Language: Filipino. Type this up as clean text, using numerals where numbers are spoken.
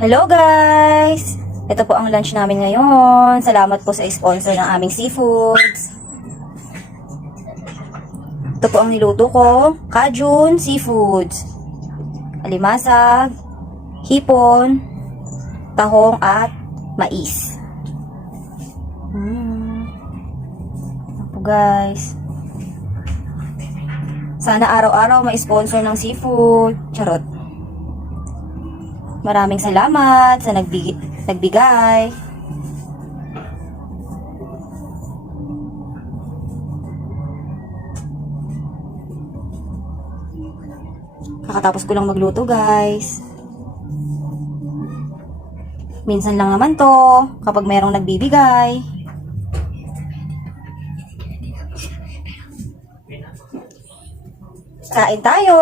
Hello guys! Ito po ang lunch namin ngayon. Salamat po sa sponsor ng aming seafoods. Ito po ang niluto ko. Kajun Seafoods. Alimasag, hipon, tahong at mais. Ito po guys. Sana araw-araw may sponsor ng seafood. Charot. Maraming salamat sa nagbigay. Kakatapos ko lang magluto, guys. Minsan lang naman to, kapag merong nagbibigay. Kain tayo!